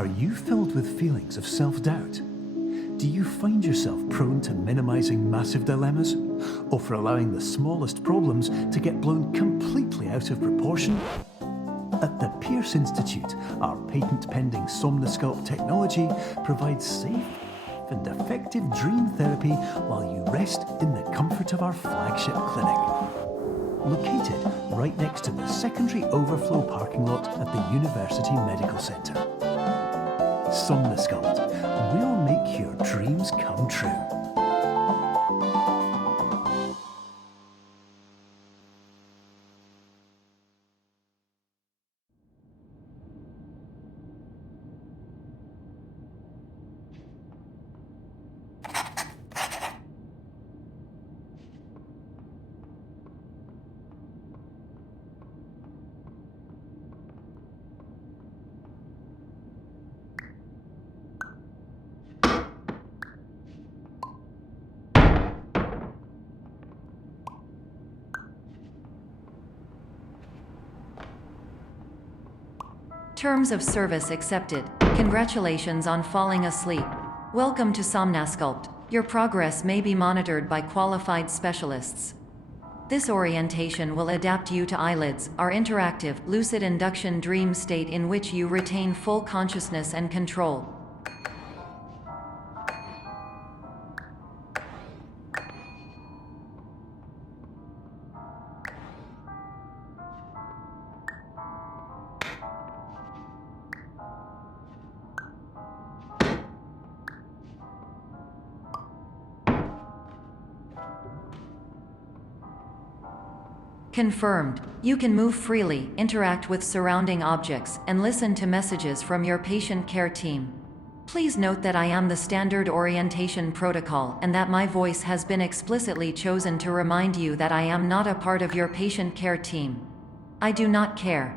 Are you filled with feelings of self-doubt? Do you find yourself prone to minimizing massive dilemmas, or for allowing the smallest problems to get blown completely out of proportion? At the Pierce Institute, our patent-pending Somnosculpt technology provides safe and effective dream therapy while you rest in the comfort of our flagship clinic. Located right next to the secondary overflow parking lot at the University Medical Centre. Somnosculpt, we'll make your dreams come true. Terms of service accepted. Congratulations on falling asleep. Welcome to Somnosculpt. Your progress may be monitored by qualified specialists. This orientation will adapt you to eyelids, our interactive, lucid induction dream state in which you retain full consciousness and control. Confirmed. You can move freely, interact with surrounding objects, and listen to messages from your patient care team. Please note that I am the standard orientation protocol and that my voice has been explicitly chosen to remind you that I am not a part of your patient care team. I do not care.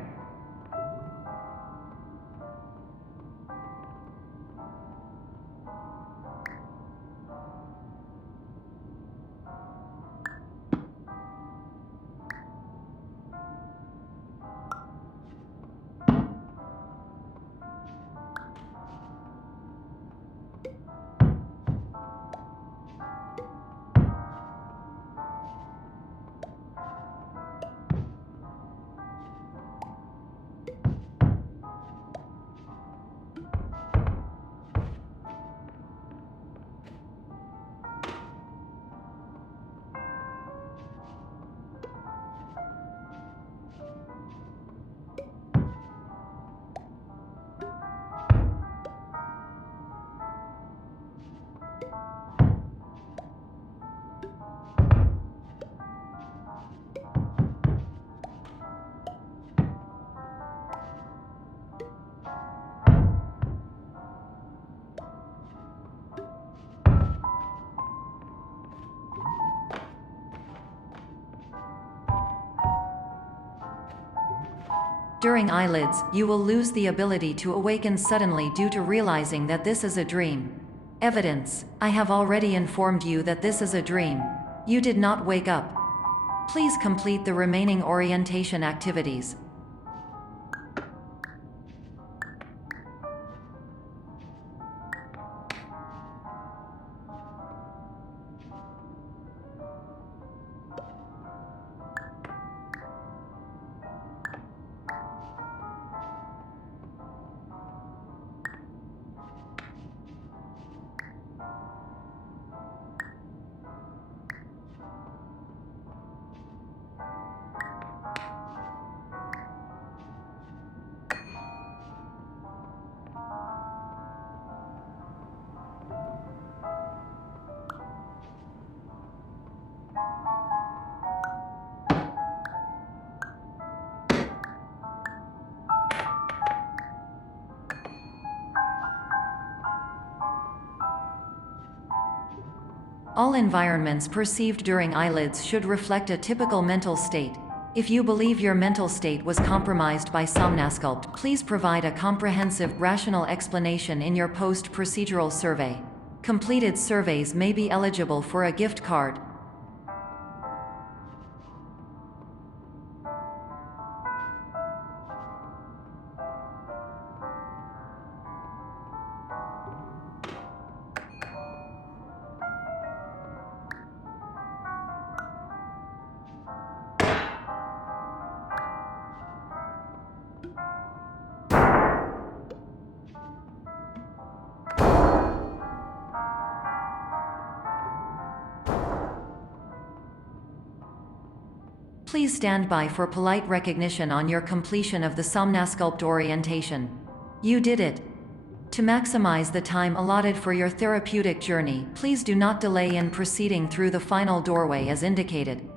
During eyelids, you will lose the ability to awaken suddenly due to realizing that this is a dream. Evidence: I have already informed you that this is a dream. You did not wake up. Please complete the remaining orientation activities. All environments perceived during eyelids should reflect a typical mental state. If you believe your mental state was compromised by Somnosculpt, please provide a comprehensive, rational explanation in your post-procedural survey. Completed surveys may be eligible for a gift card. Please stand by for polite recognition on your completion of the Somnasculpt orientation. You did it. To maximize the time allotted for your therapeutic journey, please do not delay in proceeding through the final doorway as indicated.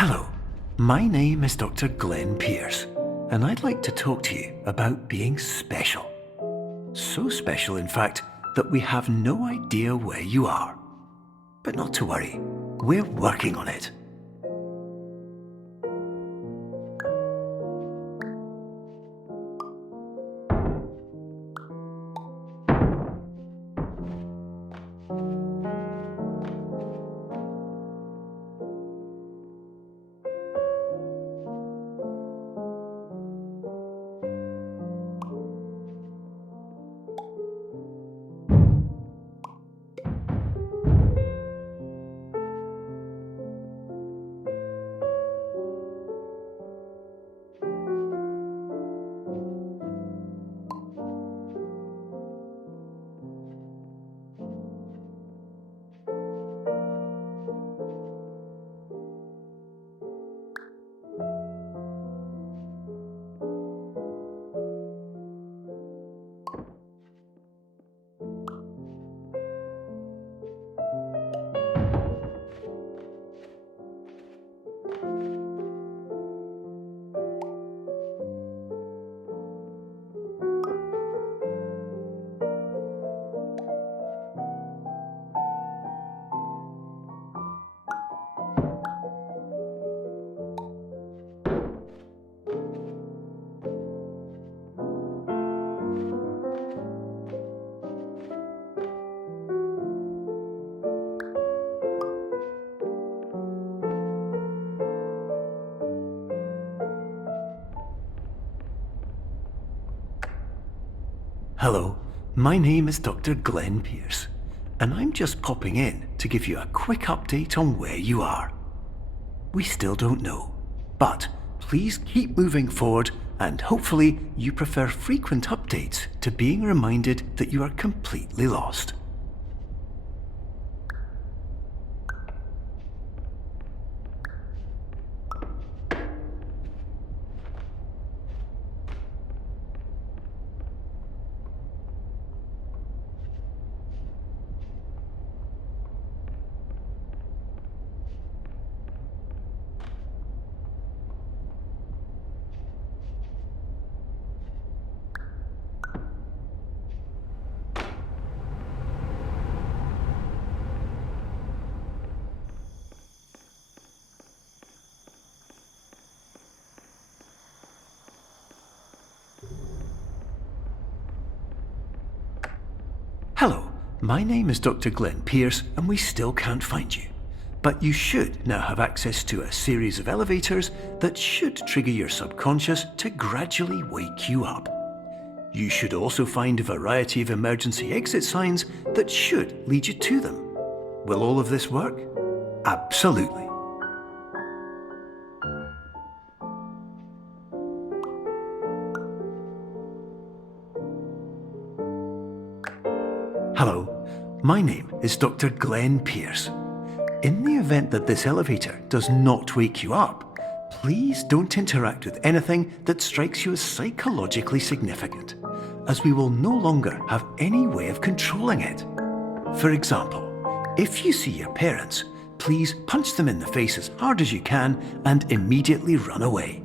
Hello, my name is Dr. Glenn Pierce, and I'd like to talk to you about being special. So special, in fact, that we have no idea where you are. But not to worry, we're working on it. Hello, my name is Dr. Glenn Pierce, and I'm just popping in to give you a quick update on where you are. We still don't know, but please keep moving forward, and hopefully you prefer frequent updates to being reminded that you are completely lost. My name is Dr. Glenn Pierce, and we still can't find you. But you should now have access to a series of elevators that should trigger your subconscious to gradually wake you up. You should also find a variety of emergency exit signs that should lead you to them. Will all of this work? Absolutely. Hello, my name is Dr. Glenn Pierce. In the event that this elevator does not wake you up, please don't interact with anything that strikes you as psychologically significant, as we will no longer have any way of controlling it. For example, if you see your parents, please punch them in the face as hard as you can and immediately run away.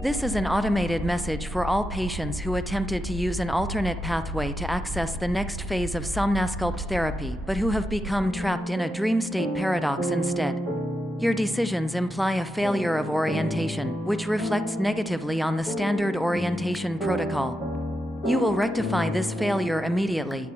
This is an automated message for all patients who attempted to use an alternate pathway to access the next phase of Somnasculpt therapy but who have become trapped in a dream state paradox instead. Your decisions imply a failure of orientation, which reflects negatively on the standard orientation protocol. You will rectify this failure immediately.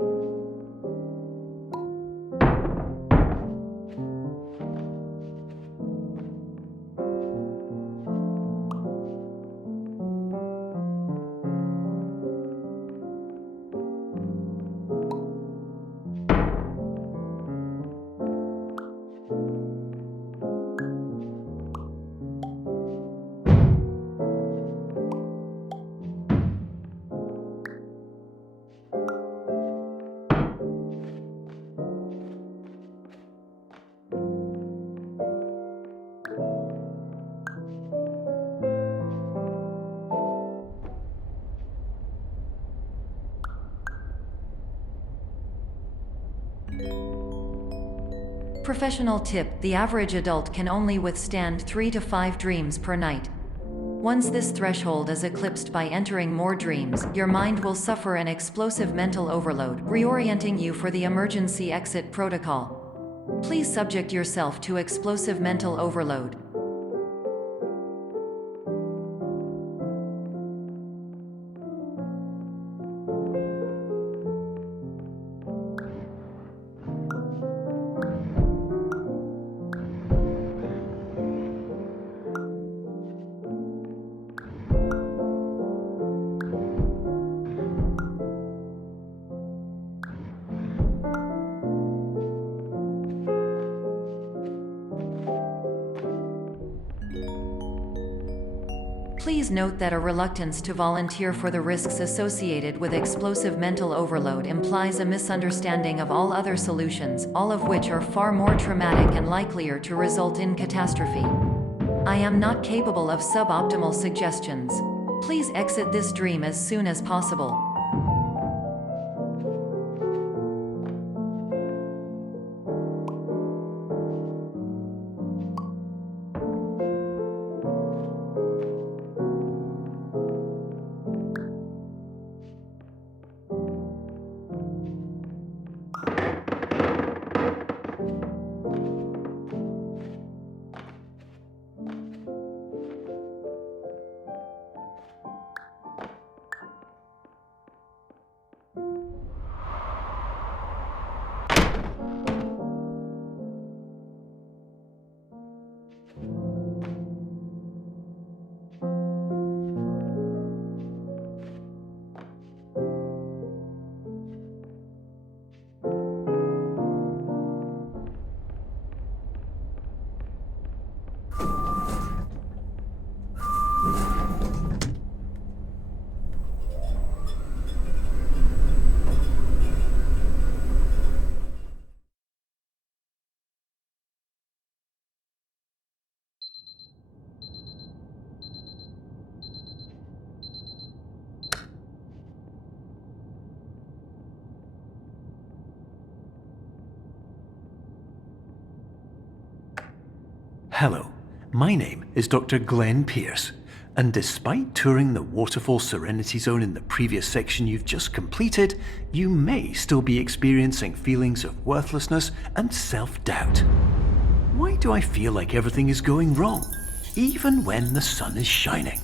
Professional tip: the average adult can only withstand 3 to 5 dreams per night. Once this threshold is eclipsed by entering more dreams, your mind will suffer an explosive mental overload, reorienting you for the emergency exit protocol. Please subject yourself to explosive mental overload. Please note that a reluctance to volunteer for the risks associated with explosive mental overload implies a misunderstanding of all other solutions, all of which are far more traumatic and likelier to result in catastrophe. I am not capable of suboptimal suggestions. Please exit this dream as soon as possible. Hello, my name is Dr. Glenn Pierce, and despite touring the Waterfall Serenity Zone in the previous section you've just completed, you may still be experiencing feelings of worthlessness and self-doubt. Why do I feel like everything is going wrong, even when the sun is shining?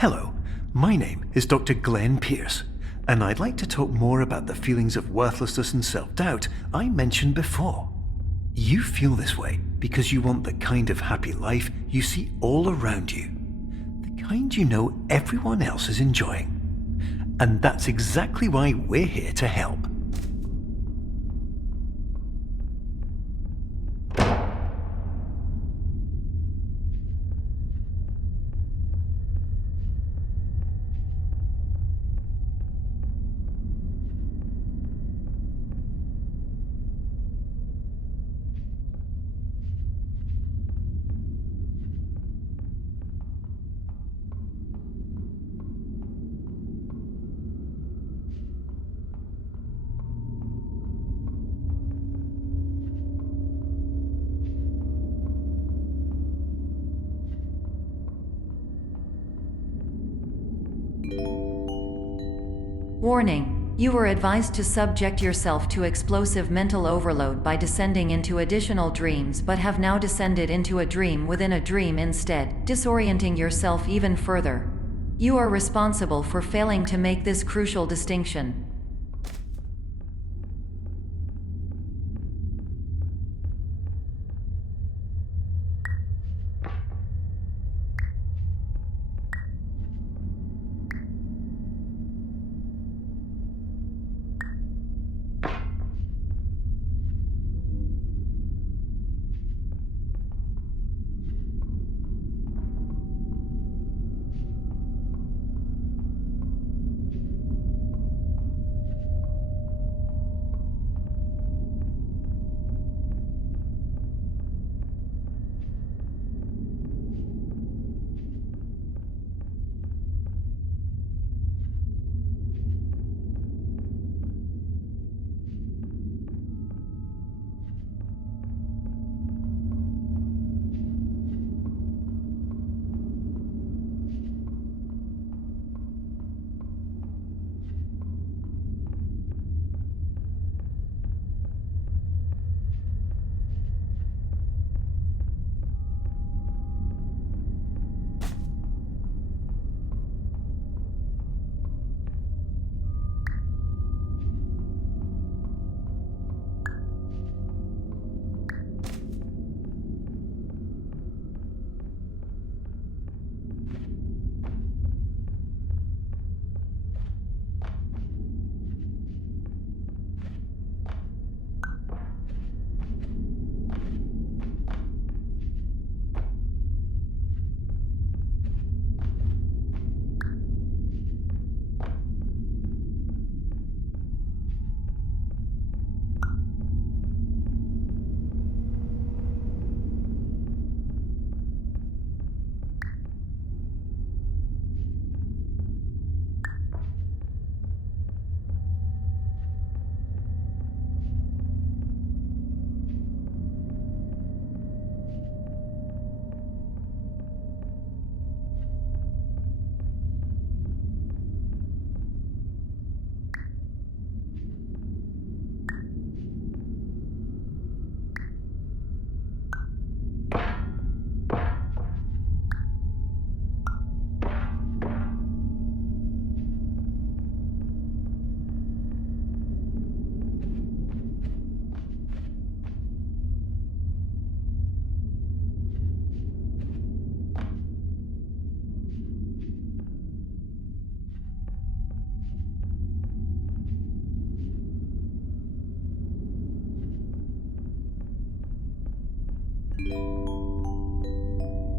Hello, my name is Dr. Glenn Pierce, and I'd like to talk more about the feelings of worthlessness and self-doubt I mentioned before. You feel this way because you want the kind of happy life you see all around you, the kind you know everyone else is enjoying. And that's exactly why we're here to help. Warning: you were advised to subject yourself to explosive mental overload by descending into additional dreams, but have now descended into a dream within a dream instead, disorienting yourself even further. You are responsible for failing to make this crucial distinction.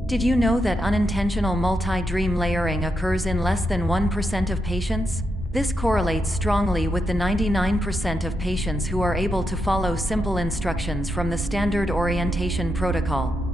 Did you know that unintentional multi-dream layering occurs in less than 1% of patients? This correlates strongly with the 99% of patients who are able to follow simple instructions from the standard orientation protocol.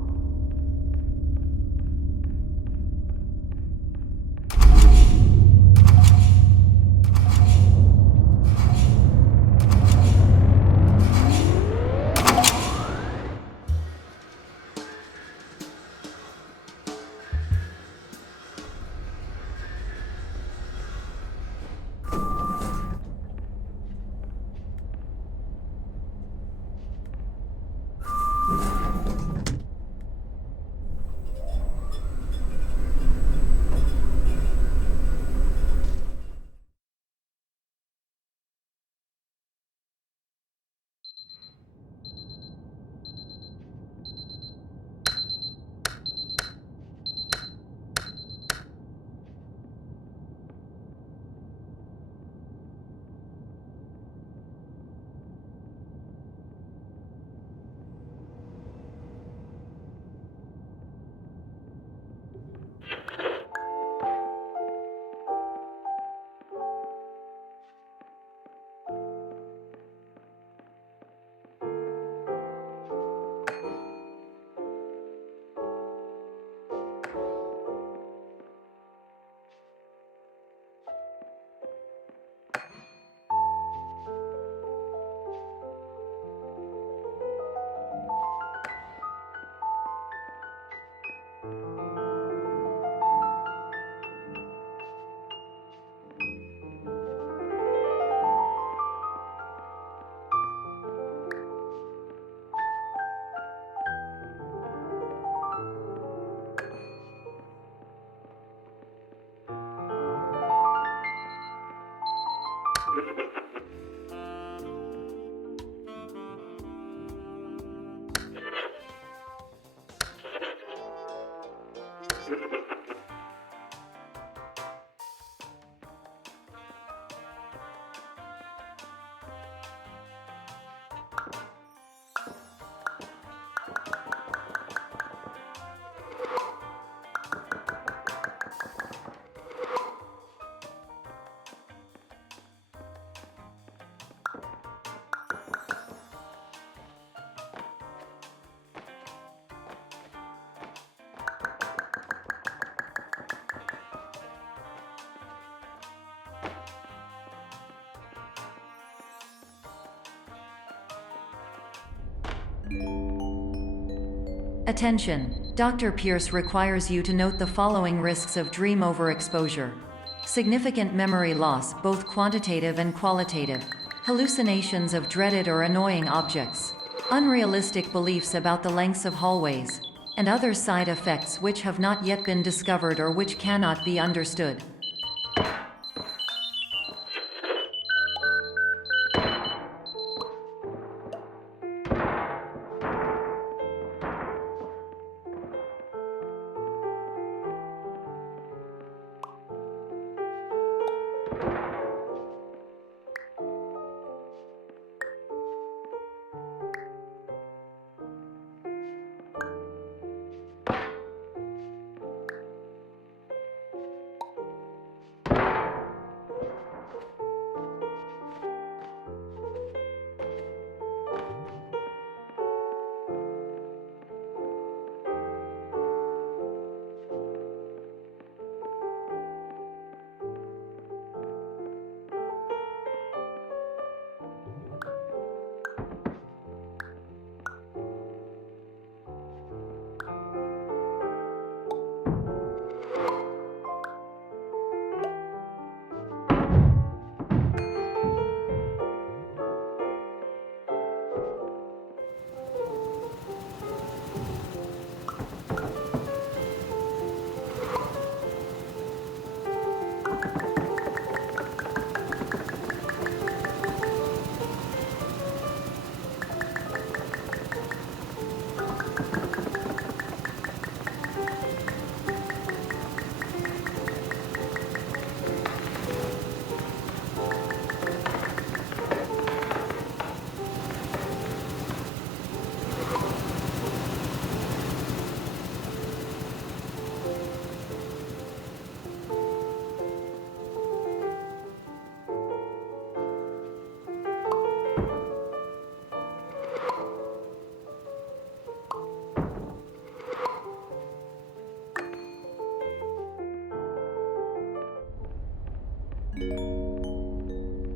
Attention! Dr. Pierce requires you to note the following risks of dream overexposure. Significant memory loss, both quantitative and qualitative. Hallucinations of dreaded or annoying objects. Unrealistic beliefs about the lengths of hallways. And other side effects which have not yet been discovered or which cannot be understood.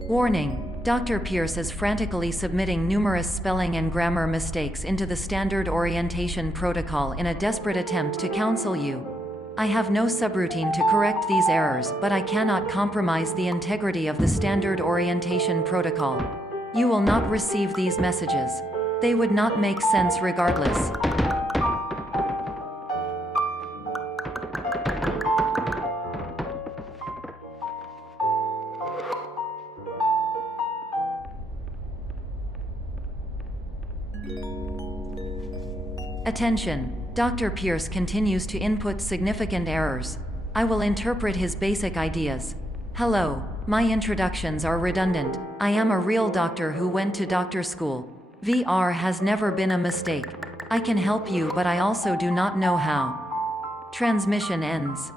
Warning: Dr. Pierce is frantically submitting numerous spelling and grammar mistakes into the standard orientation protocol in a desperate attempt to counsel you. I have no subroutine to correct these errors, but I cannot compromise the integrity of the standard orientation protocol. You will not receive these messages. They would not make sense regardless. Attention! Dr. Pierce continues to input significant errors. I will interpret his basic ideas. Hello, my introductions are redundant. I am a real doctor who went to doctor school. VR has never been a mistake. I can help you, but I also do not know how. Transmission ends.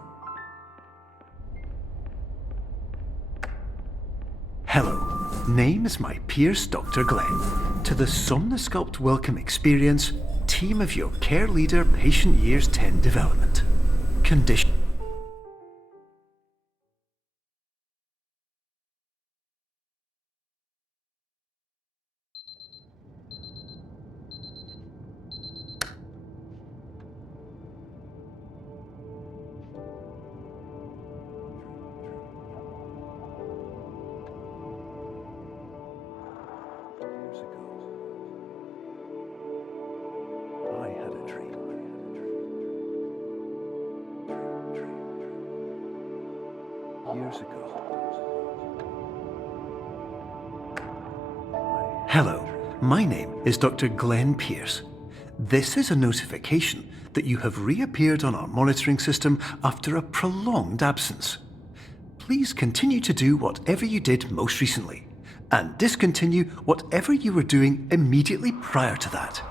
Hello, name is my Pierce Dr. Glenn. To the Somnosculpt Welcome Experience, team of your care leader, patient years 10 development. Condition. I had a dream. Years ago. Hello, my name is Dr. Glenn Pierce. This is a notification that you have reappeared on our monitoring system after a prolonged absence. Please continue to do whatever you did most recently, and discontinue whatever you were doing immediately prior to that.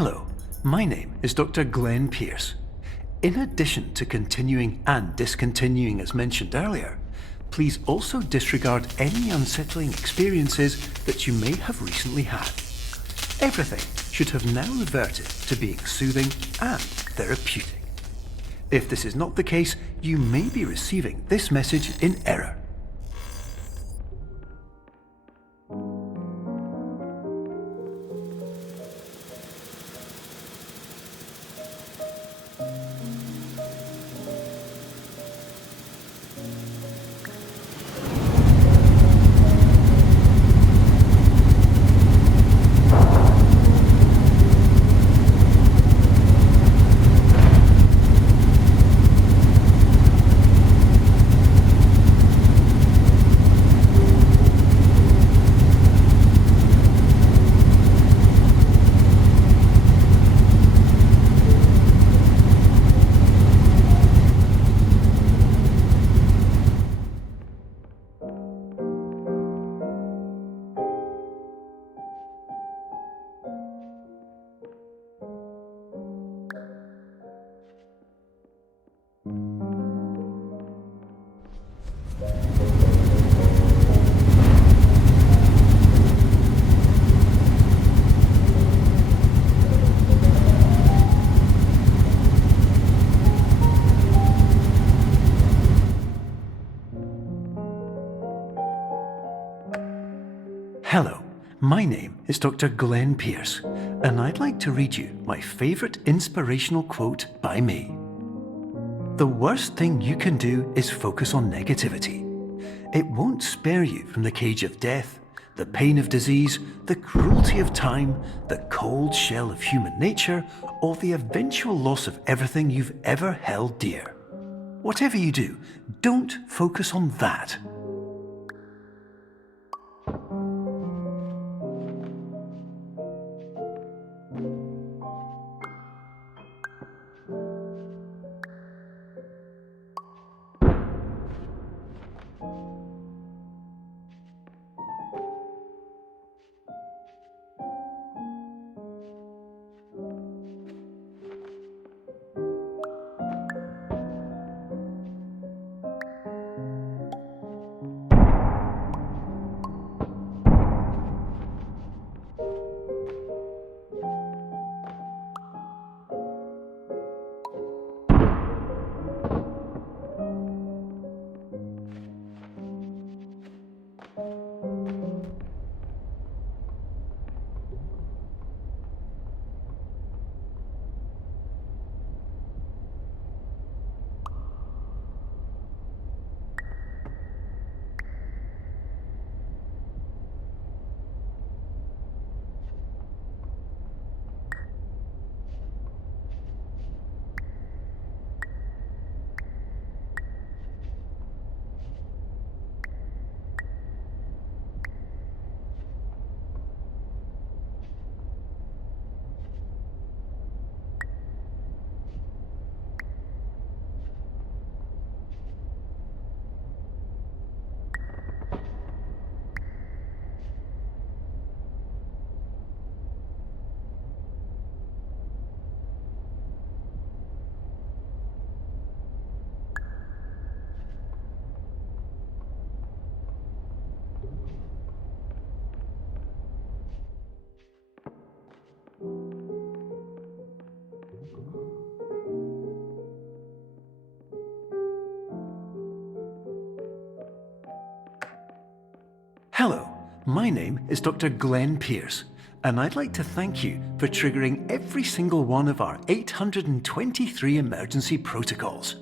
Hello, my name is Dr. Glenn Pierce. In addition to continuing and discontinuing as mentioned earlier, please also disregard any unsettling experiences that you may have recently had. Everything should have now reverted to being soothing and therapeutic. If this is not the case, you may be receiving this message in error. Hello, my name is Dr. Glenn Pierce, and I'd like to read you my favourite inspirational quote by me. The worst thing you can do is focus on negativity. It won't spare you from the cage of death, the pain of disease, the cruelty of time, the cold shell of human nature, or the eventual loss of everything you've ever held dear. Whatever you do, don't focus on that. Hello, my name is Dr. Glenn Pierce, and I'd like to thank you for triggering every single one of our 823 emergency protocols.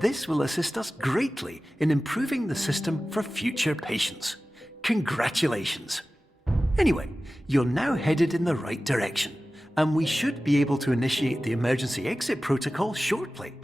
This will assist us greatly in improving the system for future patients. Congratulations! Anyway, you're now headed in the right direction, and we should be able to initiate the emergency exit protocol shortly.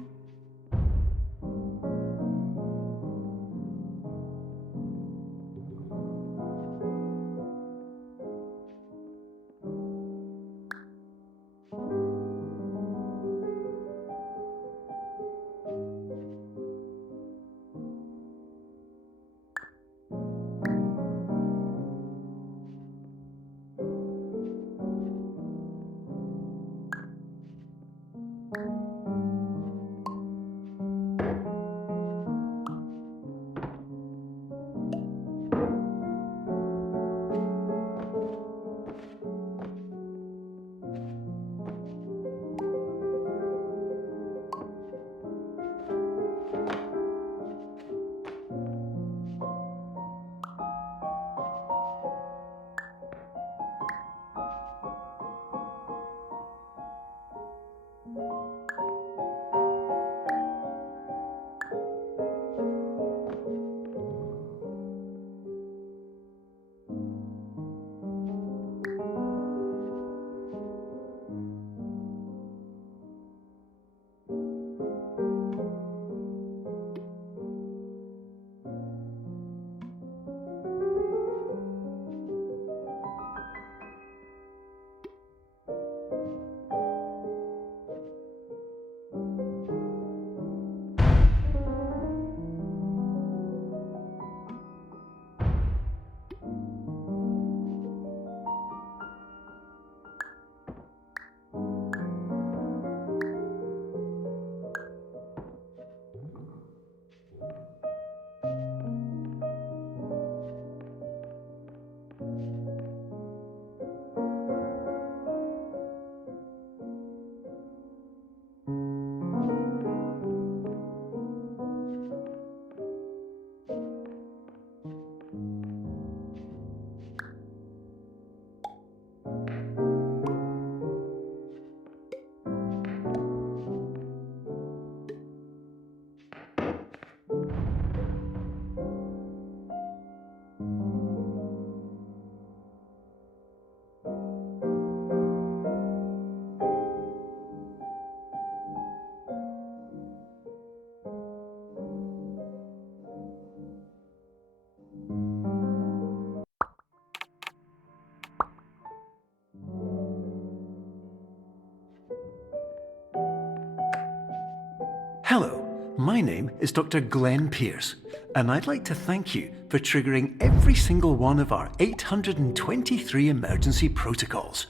My name is Dr. Glenn Pierce, and I'd like to thank you for triggering every single one of our 823 emergency protocols.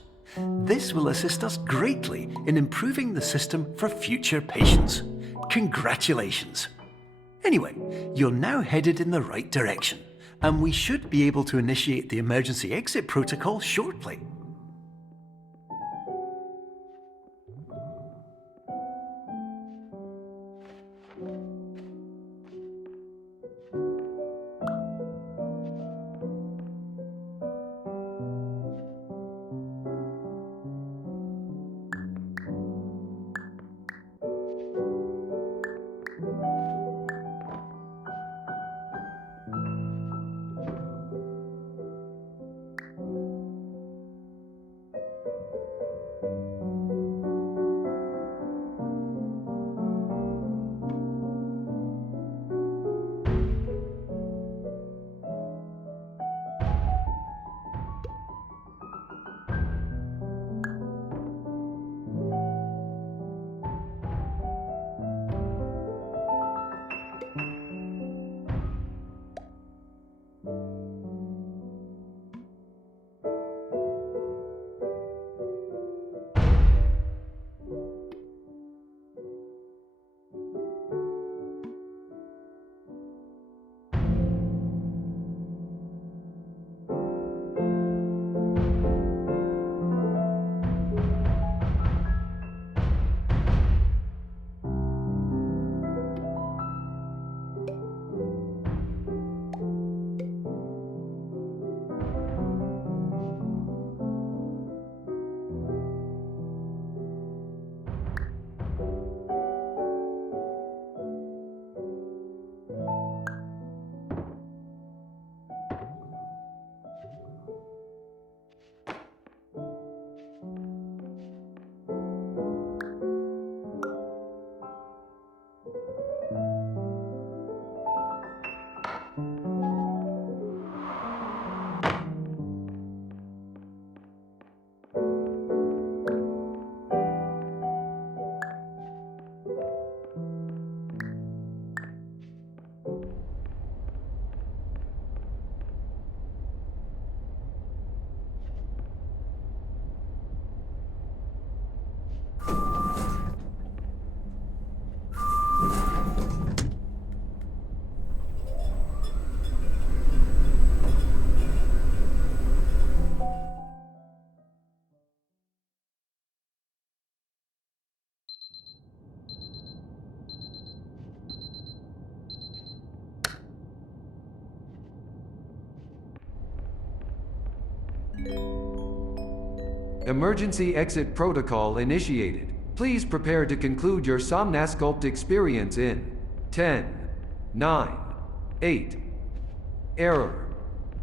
This will assist us greatly in improving the system for future patients. Congratulations! Anyway, you're now headed in the right direction, and we should be able to initiate the emergency exit protocol shortly. Emergency exit protocol initiated. Please prepare to conclude your Somnasculpt experience in 10, 9, 8. Error.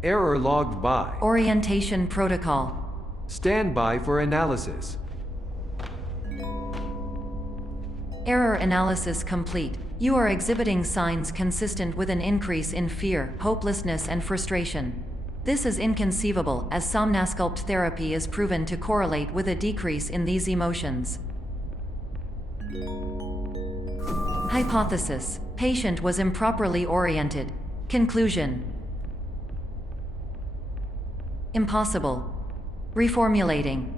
Error logged by. Orientation protocol. Stand by for analysis. Error analysis complete. You are exhibiting signs consistent with an increase in fear, hopelessness, and frustration. This is inconceivable, as Somnasculpt therapy is proven to correlate with a decrease in these emotions. Hypothesis: patient was improperly oriented. Conclusion: impossible. Reformulating.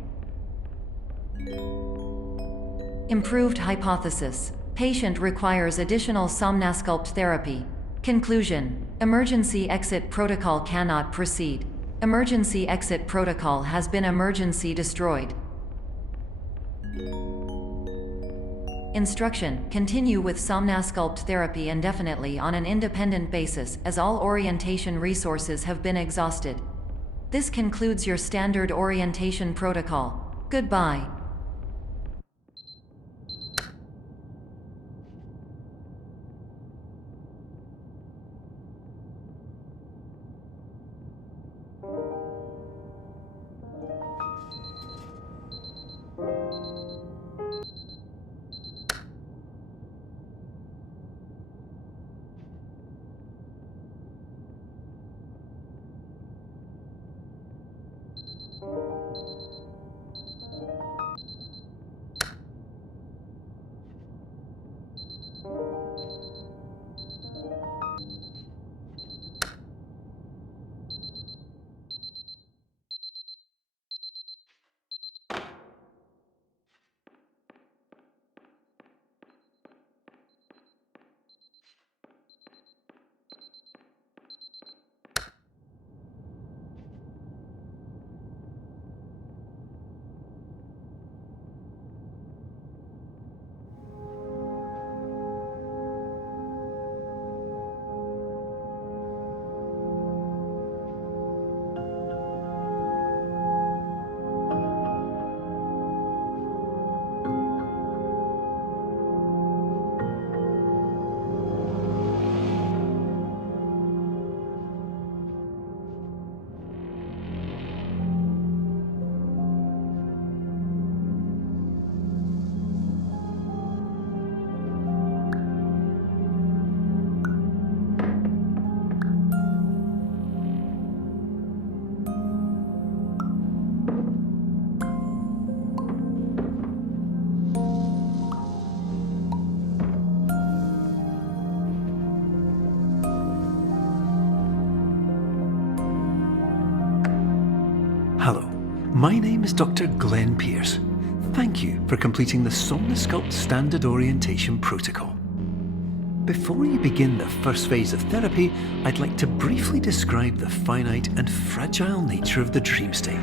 Improved hypothesis: patient requires additional Somnasculpt therapy. Conclusion: emergency exit protocol cannot proceed. Emergency exit protocol has been emergency destroyed. Instruction: continue with Somnasculpt therapy indefinitely on an independent basis, as all orientation resources have been exhausted. This concludes your standard orientation protocol. Goodbye. Hello, my name is Dr. Glenn Pierce. Thank you for completing the Somnosculpt Standard Orientation Protocol. Before you begin the first phase of therapy, I'd like to briefly describe the finite and fragile nature of the dream state.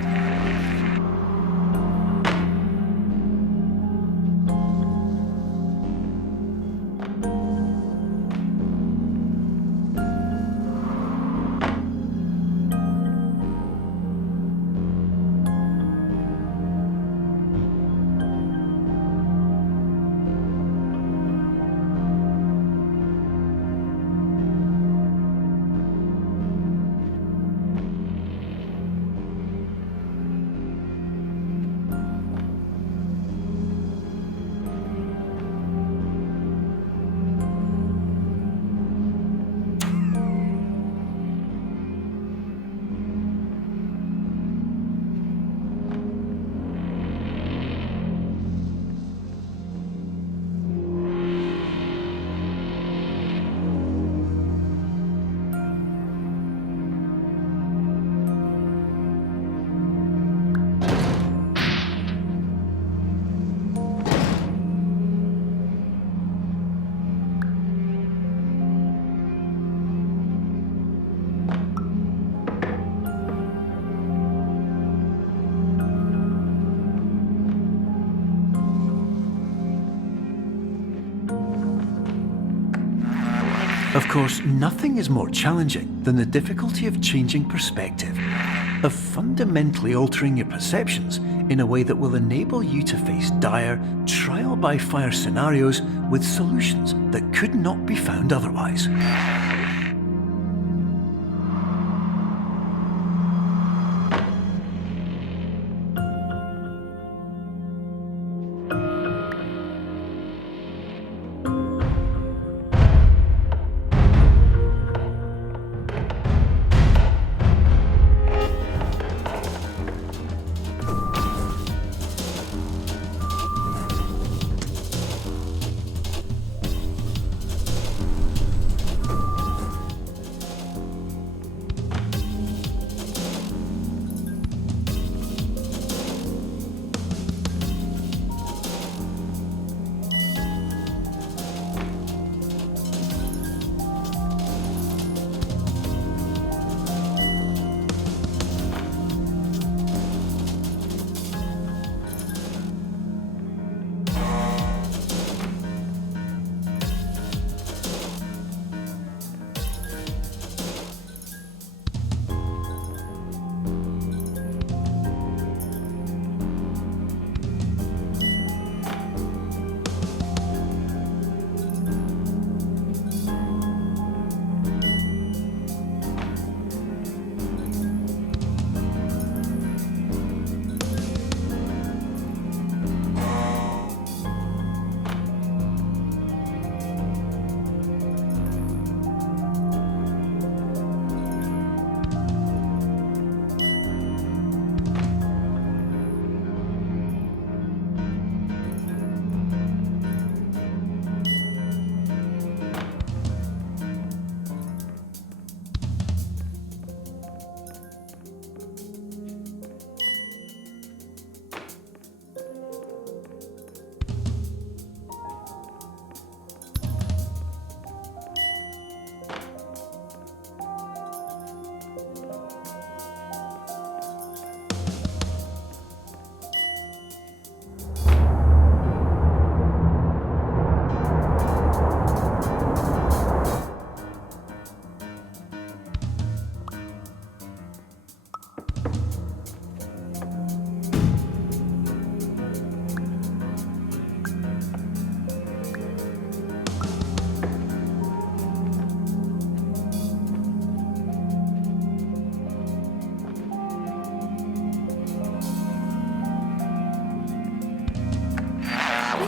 Of course, nothing is more challenging than the difficulty of changing perspective, of fundamentally altering your perceptions in a way that will enable you to face dire, trial-by-fire scenarios with solutions that could not be found otherwise.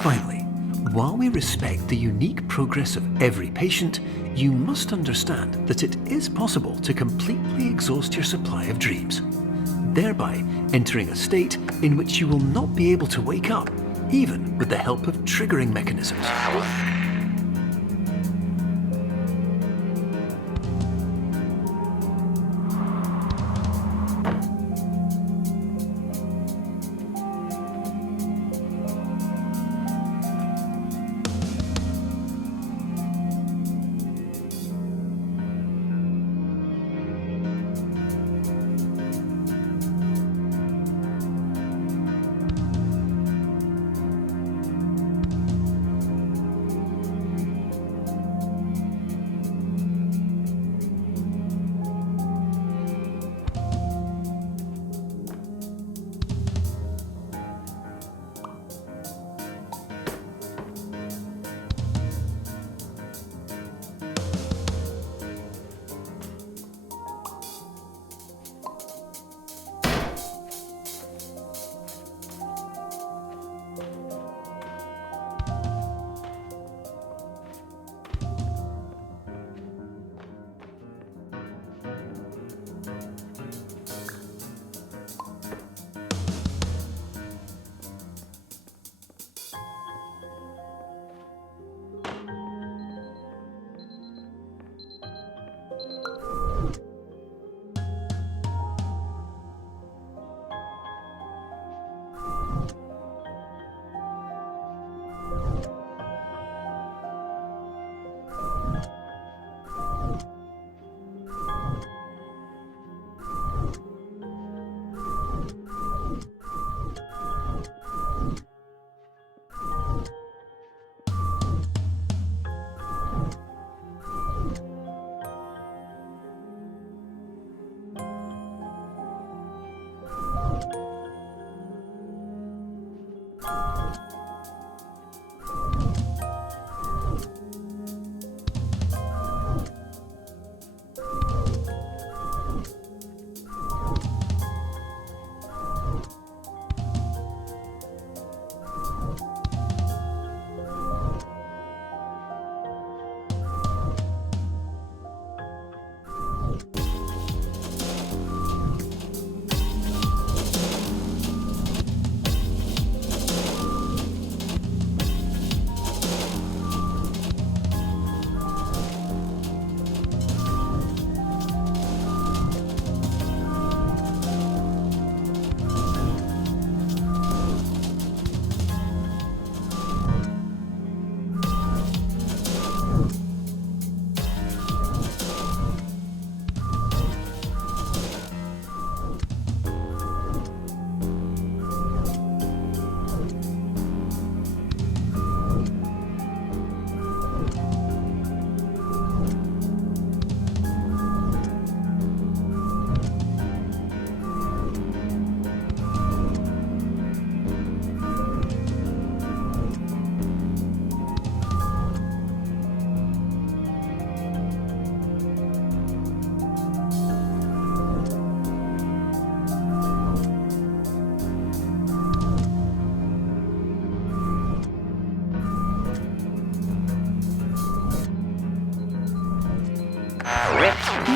Finally, while we respect the unique progress of every patient, you must understand that it is possible to completely exhaust your supply of dreams, thereby entering a state in which you will not be able to wake up, even with the help of triggering mechanisms.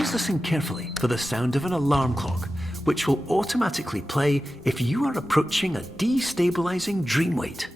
Please listen carefully for the sound of an alarm clock, which will automatically play if you are approaching a destabilizing dream weight.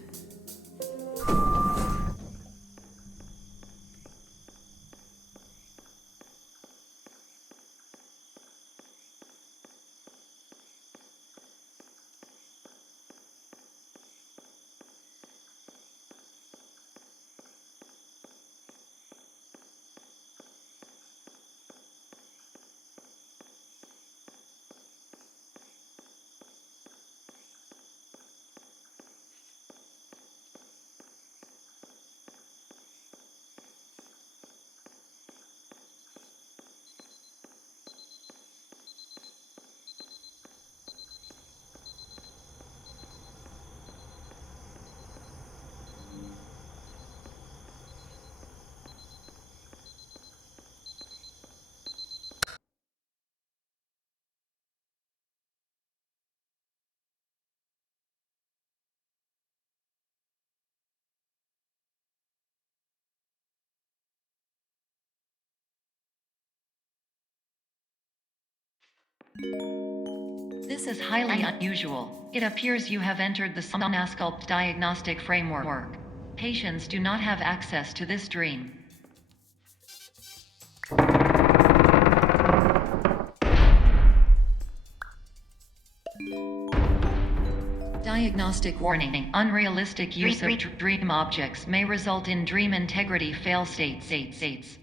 This is highly unusual. It appears you have entered the Somnasculpt diagnostic framework. Patients do not have access to this dream. Diagnostic warning. Unrealistic use of dream objects may result in dream integrity fail states.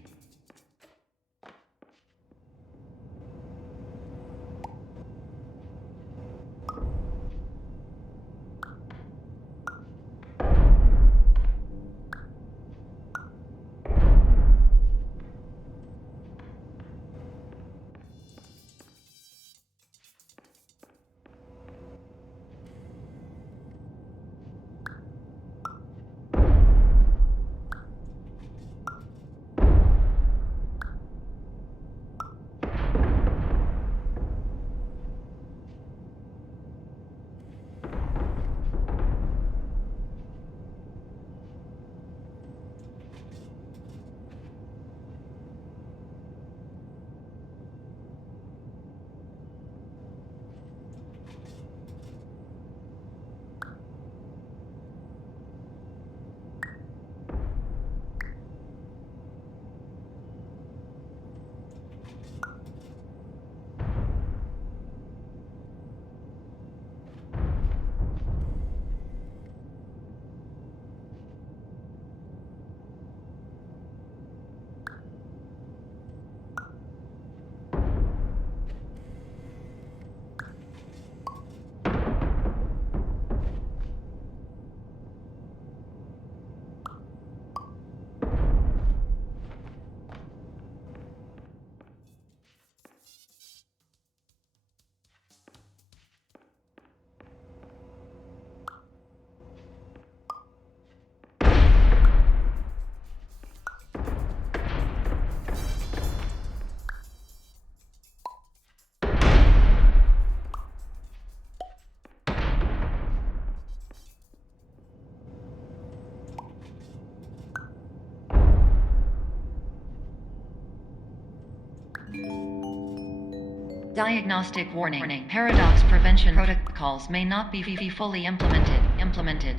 Diagnostic warning. Paradox prevention protocols may not be fully implemented.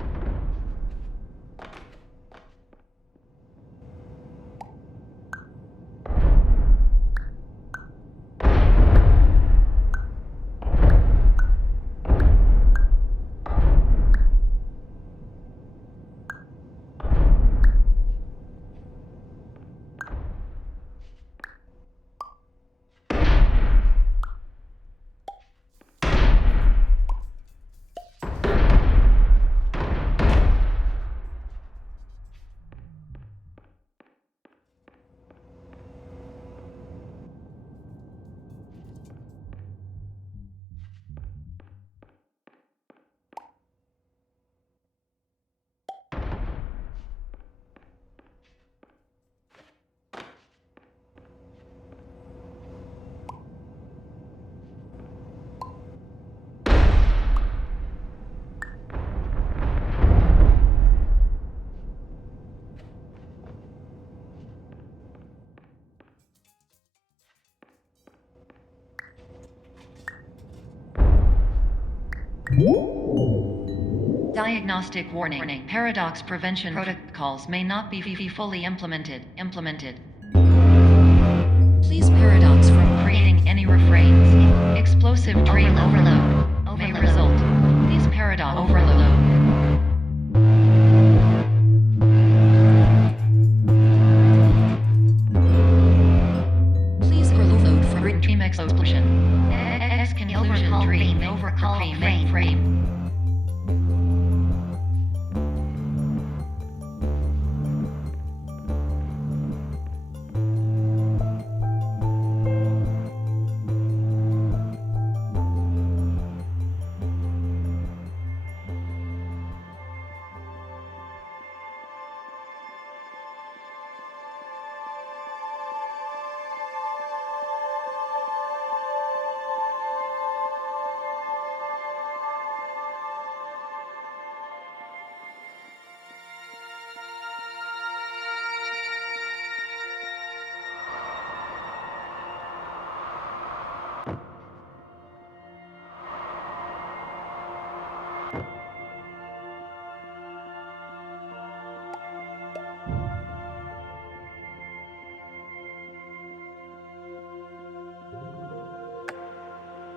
Diagnostic warning. Paradox prevention protocols may not be fully implemented. Please paradox from creating any refrains. Explosive dream overload may result. Please paradox overload. Please overload for dream explosion. Conclusion dream overcall frame.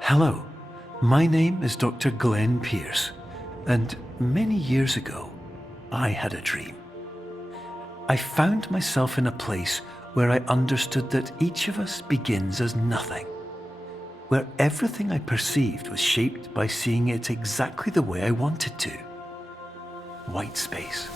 Hello, my name is Dr. Glenn Pierce, and many years ago, I had a dream. I found myself in a place where I understood that each of us begins as nothing, where everything I perceived was shaped by seeing it exactly the way I wanted to. White space.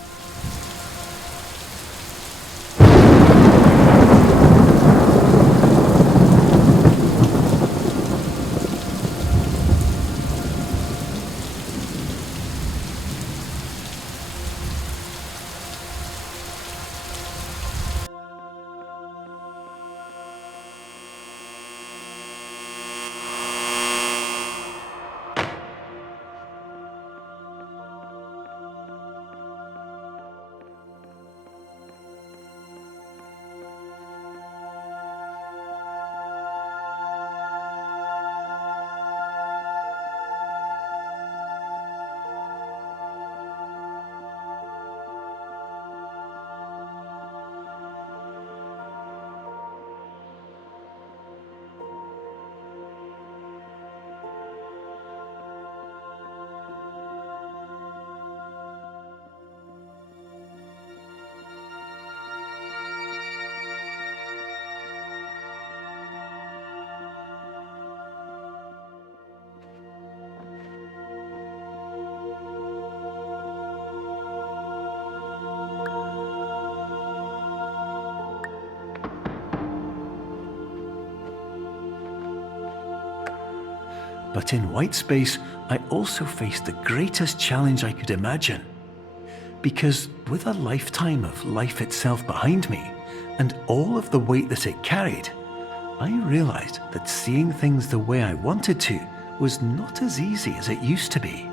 But in white space, I also faced the greatest challenge I could imagine. Because with a lifetime of life itself behind me, and all of the weight that it carried, I realized that seeing things the way I wanted to was not as easy as it used to be.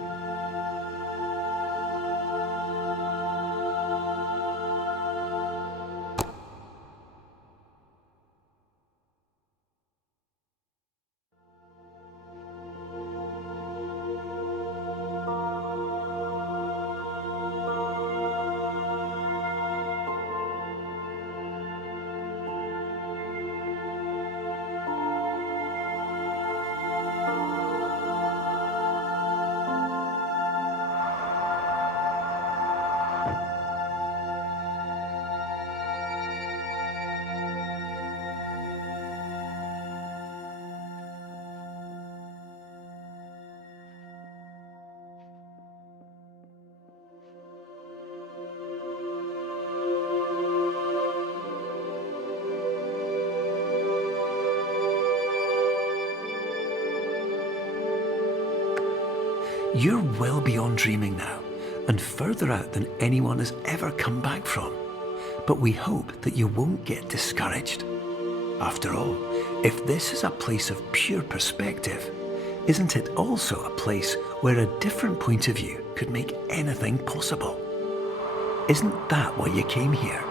You're well beyond dreaming now, and further out than anyone has ever come back from. But we hope that you won't get discouraged. After all, if this is a place of pure perspective, isn't it also a place where a different point of view could make anything possible? Isn't that why you came here?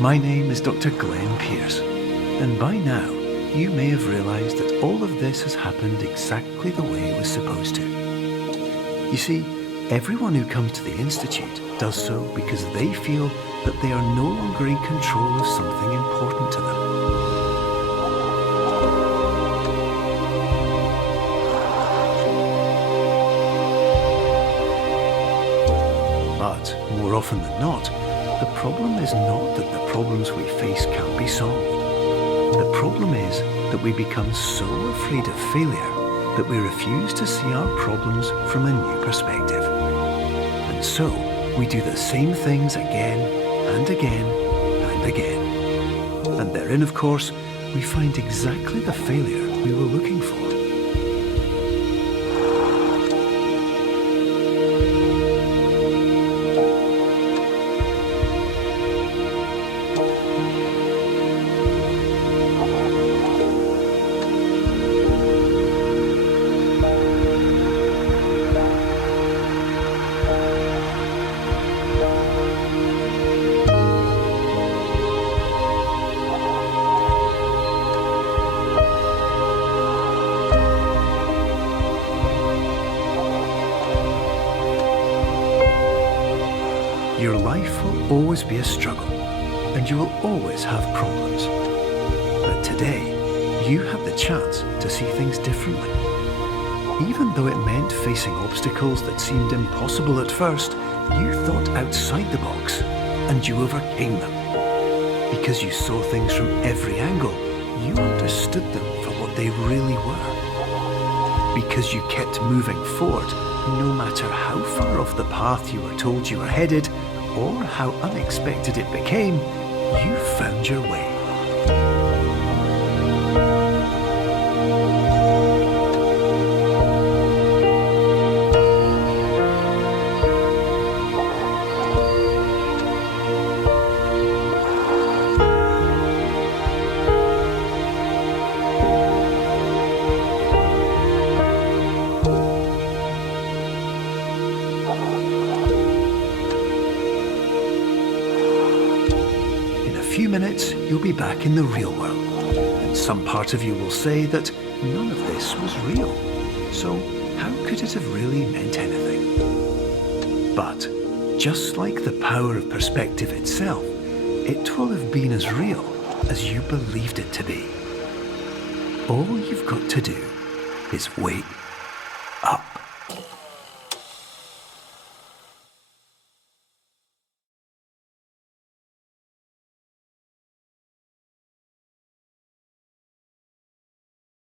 My name is Dr. Glenn Pierce, and by now you may have realised that all of this has happened exactly the way it was supposed to. You see, everyone who comes to the Institute does so because they feel that they are no longer in control of something important to them. But more often than not, the problem is not that the problems we face can't be solved. The problem is that we become so afraid of failure that we refuse to see our problems from a new perspective. And so, we do the same things again and again and again. And therein, of course, we find exactly the failure we were looking for. Your life will always be a struggle, and you will always have problems. But today, you have the chance to see things differently. Even though it meant facing obstacles that seemed impossible at first, you thought outside the box, and you overcame them. Because you saw things from every angle, you understood them for what they really were. Because you kept moving forward, no matter how far off the path you were told you were headed, or how unexpected it became, you found your way. In a few minutes, you'll be back in the real world, and some part of you will say that none of this was real, so how could it have really meant anything? But, just like the power of perspective itself, it will have been as real as you believed it to be. All you've got to do is wake up.